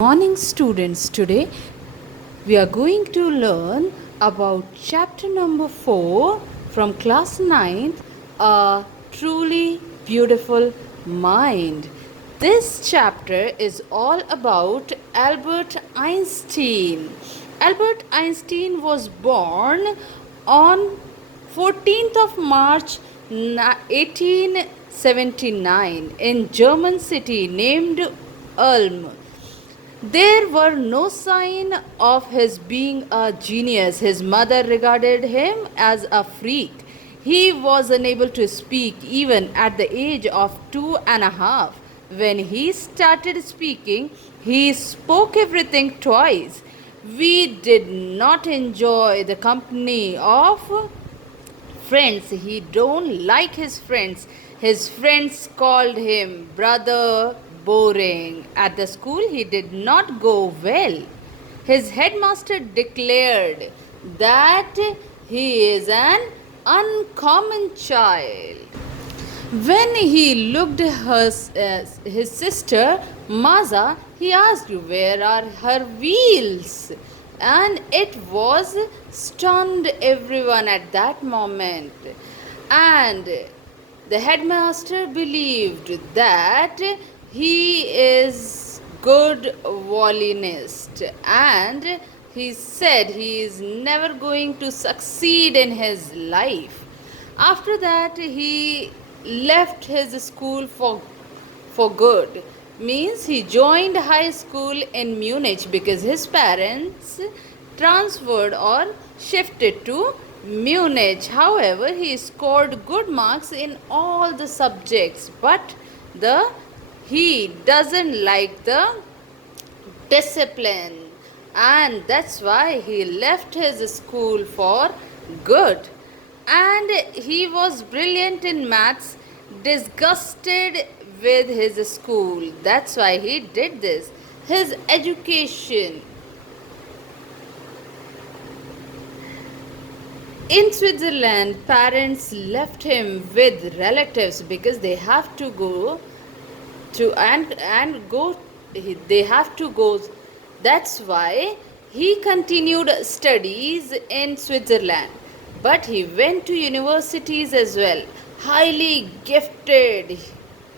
Morning, students. Today we are going to learn about chapter number 4 from class ninth, A Truly Beautiful Mind. This chapter is all about Albert Einstein. Albert Einstein was born on 14th of March 1879 in German city named Ulm. There were no sign of his being a genius. His mother regarded him as a freak. He was unable to speak even at the age of 2.5. When he started speaking, he spoke everything twice. We did not enjoy the company of friends. He don't like his friends called him brother boring. At the school he did not go well. His headmaster declared that he is an uncommon child. When he looked his sister Maza, he asked where are her wheels, and it was stunned everyone at that moment. And the headmaster believed that he is good violinist, and he said he is never going to succeed in his life. After that, he left his school for good. Means he joined high school in Munich because his parents transferred or shifted to Munich. However, he scored good marks in all the subjects, but the he doesn't like the discipline, and that's why he left his school for good. And he was brilliant in maths, disgusted with his school. That's why he did this. His education in Switzerland, parents left him with relatives because they have to go to and go they have to go. That's why he continued studies in Switzerland, but he went to universities as well. Highly gifted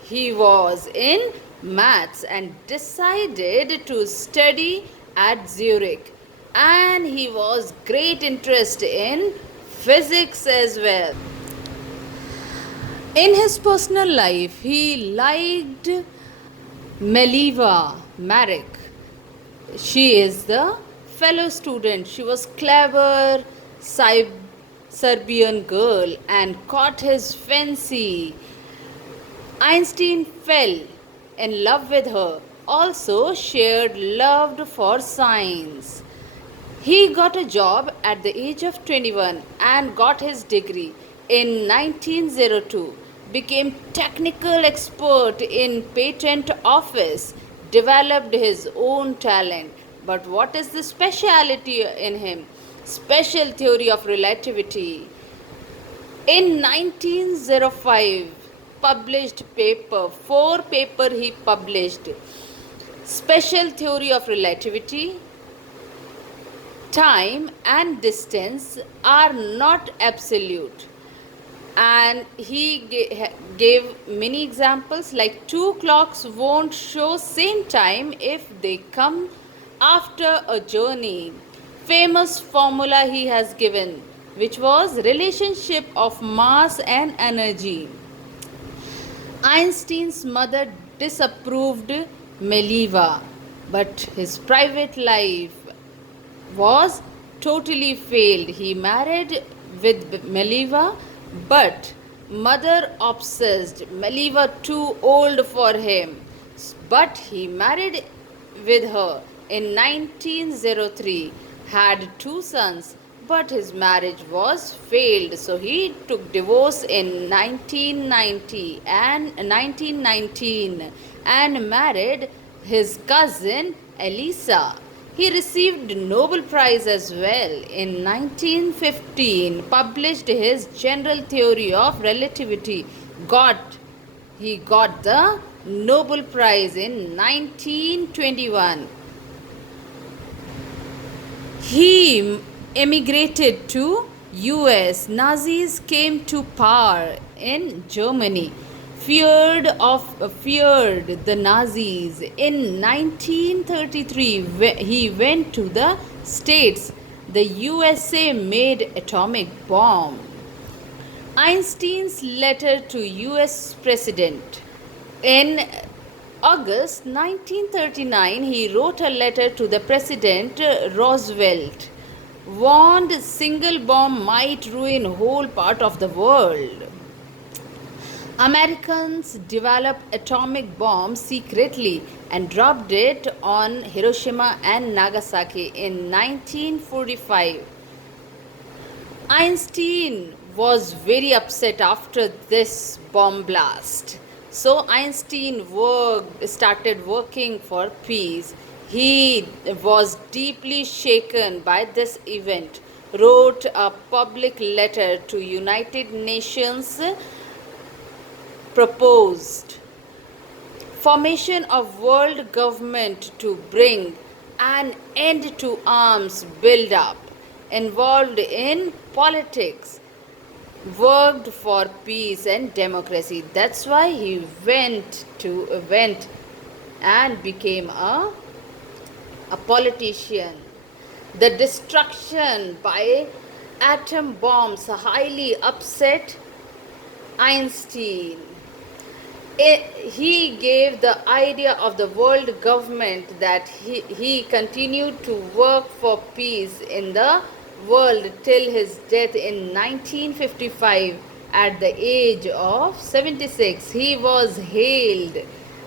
he was in maths and decided to study at Zurich, and he was great interest in physics as well. In his personal life, he liked Meliva Marek. She is the fellow student. She was clever Serbian girl and caught his fancy. Einstein fell in love with her. Also shared love for science. He got a job at the age of 21 and got his degree in 1902. Became technical expert in patent office, developed his own talent. But what is the speciality in him? Special theory of relativity. In 1905, published paper, 4 paper he published. Special theory of relativity. Time and distance are not absolute, and he gave many examples like two clocks won't show same time if they come after a journey. Famous formula he has given, which was relationship of mass and energy. Einstein's mother disapproved Meliva, but his private life was totally failed. He married with Meliva, but mother obsessed. Meliva too old for him, but he married with her in 1903. Had 2 sons, but his marriage was failed. So he took divorce in 1919 and married his cousin Elisa. He received Nobel Prize as well. In 1915, published his General Theory of Relativity. He got the Nobel Prize in 1921. He emigrated to US. Nazis came to power in Germany. Feared the Nazis. In 1933, he went to the States. The USA made atomic bomb. Einstein's letter to US President. In August 1939, he wrote a letter to the President Roosevelt, warned single bomb might ruin whole part of the world. Americans developed atomic bomb secretly and dropped it on Hiroshima and Nagasaki in 1945. Einstein was very upset after this bomb blast. So Einstein started working for peace. He was deeply shaken by this event, wrote a public letter to United Nations, proposed formation of world government to bring an end to arms build-up, involved in politics, worked for peace and democracy. That's why he went and became a politician. The destruction by atom bombs highly upset Einstein. He gave the idea of the world government that he continued to work for peace in the world till his death in 1955 at the age of 76. He was hailed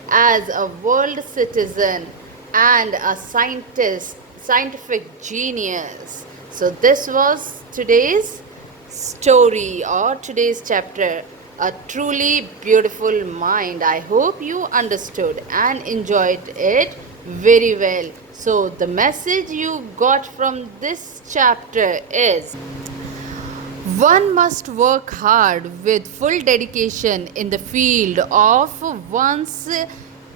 as a world citizen and a scientific genius. So this was today's story or today's chapter, a truly beautiful mind. I hope you understood and enjoyed it very well. So the message you got from this chapter is: one must work hard with full dedication in the field of one's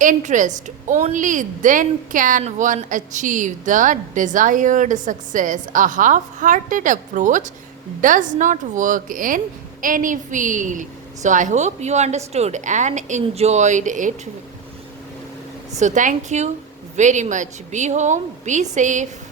interest. Only then can one achieve the desired success. A half hearted approach does not work in any field. So I hope you understood and enjoyed it. So thank you very much. Be home, be safe.